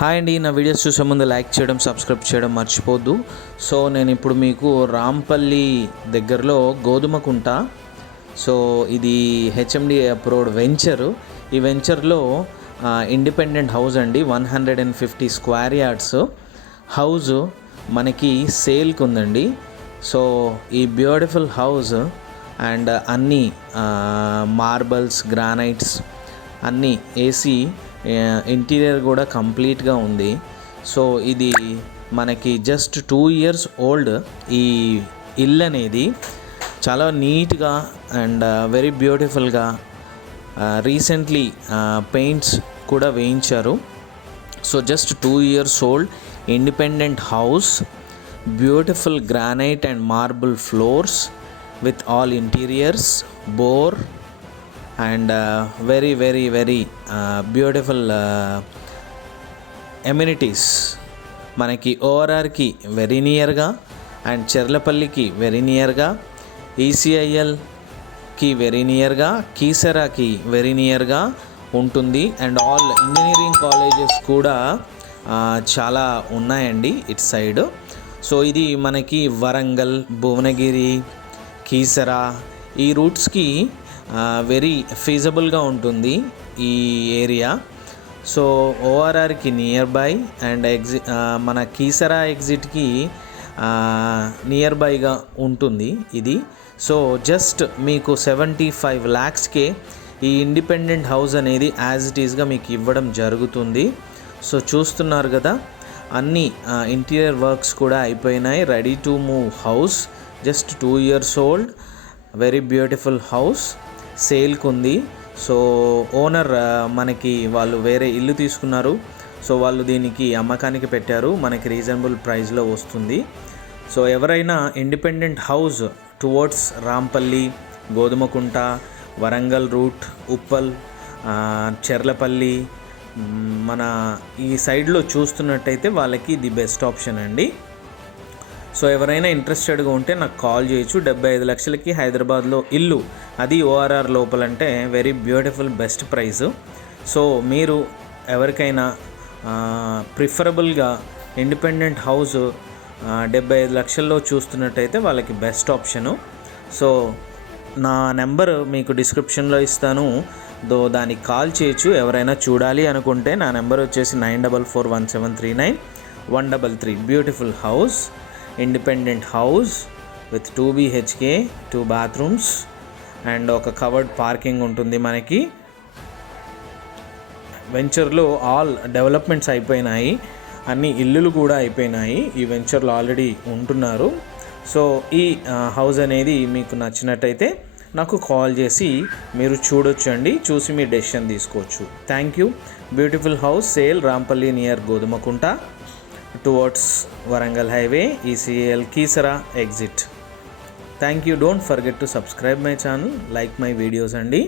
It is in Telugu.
హాయ్ అండి, నా వీడియోస్ చూసే ముందు లైక్ చేయడం, సబ్స్క్రైబ్ చేయడం మర్చిపోద్దు. సో నేను ఇప్పుడు మీకు రాంపల్లి దగ్గరలో గోధుమకుంట, సో ఇది హెచ్ఎండి అప్రూవ్డ్ వెంచరు. ఈ వెంచర్లో ఇండిపెండెంట్ హౌస్ అండి, 150 స్క్వేర్ యార్డ్స్ హౌస్ మనకి సేల్కి ఉందండి. సో ఈ బ్యూటిఫుల్ హౌస్ అండ్ అన్నీ మార్బల్స్, గ్రానైట్స్ అన్నీ ఏసీ, ఇంటీరియర్ కూడా కంప్లీట్గా ఉంది. సో ఇది మనకి జస్ట్ 2 years ఓల్డ్. ఈ ఇల్లు అనేది చాలా నీట్గా అండ్ వెరీ బ్యూటిఫుల్గా రీసెంట్లీ పెయింట్స్ కూడా వేయించారు. So just 2 years old independent house, beautiful granite and marble floors with all interiors, bore and very beautiful amenities. మనకి ఓఆర్ఆర్కి వెరీ నియర్గా అండ్ చెర్లపల్లికి వెరీ నియర్గా, ఈసీఐఎల్కి వెరీ నియర్గా, కీసరాకి వెరీ నియర్గా ఉంటుంది. అండ్ ఆల్ ఇంజనీరింగ్ కాలేజెస్ కూడా చాలా ఉన్నాయండి ఇటు సైడ్. సో ఇది మనకి వరంగల్, భువనగిరి, కీసరా ఈ రూట్స్కి వెరీ ఫీజబుల్గా ఉంటుంది ఈ ఏరియా. సో ఓఆర్ఆర్కి నియర్ బై అండ్ మన కీసరా ఎగ్జిట్కి నియర్ బైగా ఉంటుంది ఇది. సో జస్ట్ మీకు 75 lakhsకే ఈ ఇండిపెండెంట్ హౌస్ అనేది యాజ్ ఇట్ ఈస్గా మీకు ఇవ్వడం జరుగుతుంది. సో చూస్తున్నారు కదా, అన్ని ఇంటీరియర్ వర్క్స్ కూడా అయిపోయినాయి. Ready to move house, just 2 years old, very beautiful house సేల్కి ఉంది. సో ఓనర్ మనకి వాళ్ళు వేరే ఇల్లు తీసుకున్నారు. సో వాళ్ళు దీనికి అమ్మకానికి పెట్టారు, మనకి రీజనబుల్ ప్రైస్లో వస్తుంది. సో ఎవరైనా independent house towards Rampalli, Godhumakunta, Warangal route, Uppal, Cherlapalli మన ఈ సైడ్లో చూస్తున్నట్టయితే వాళ్ళకి ది బెస్ట్ ఆప్షన్ అండి. సో ఎవరైనా ఇంట్రెస్టెడ్గా ఉంటే నాకు కాల్ చేయొచ్చు. 75 లక్షలకి హైదరాబాద్లో ఇల్లు, అది ఓఆర్ఆర్ లోపలంటే very beautiful best price. So మీరు ఎవరికైనా ప్రిఫరబుల్గా ఇండిపెండెంట్ హౌస్ 75 లక్షల్లో చూస్తున్నట్టయితే వాళ్ళకి బెస్ట్ ఆప్షను. సో నా నెంబర్ మీకు డిస్క్రిప్షన్లో ఇస్తాను, దానికి కాల్ చేయొచ్చు ఎవరైనా చూడాలి అనుకుంటే. నా నెంబర్ వచ్చేసి 9441739133. Beautiful house, independent house with 2 BHK, 2 bathrooms and ఒక కవర్డ్ పార్కింగ్ ఉంటుంది. మనకి వెంచర్లో ఆల్ డెవలప్మెంట్స్ అయిపోయినాయి, అన్ని ఇల్లులు కూడా అయిపోయినాయి. ఈ వెంచర్లో ఆల్రెడీ ఉంటున్నారు. సో ఈ హౌస్ అనేది మీకు నచ్చినట్టయితే నాకు కాల్ చేసి మీరు చూడొచ్చండి, చూసి మీ డెసిషన్ తీసుకోవచ్చు. Thank you. Beautiful house sale, Rampalli near Godhumakunta towards Warangal Highway, ECL Kisara exit. Thank you. Don't forget to subscribe my channel, like my videos andi.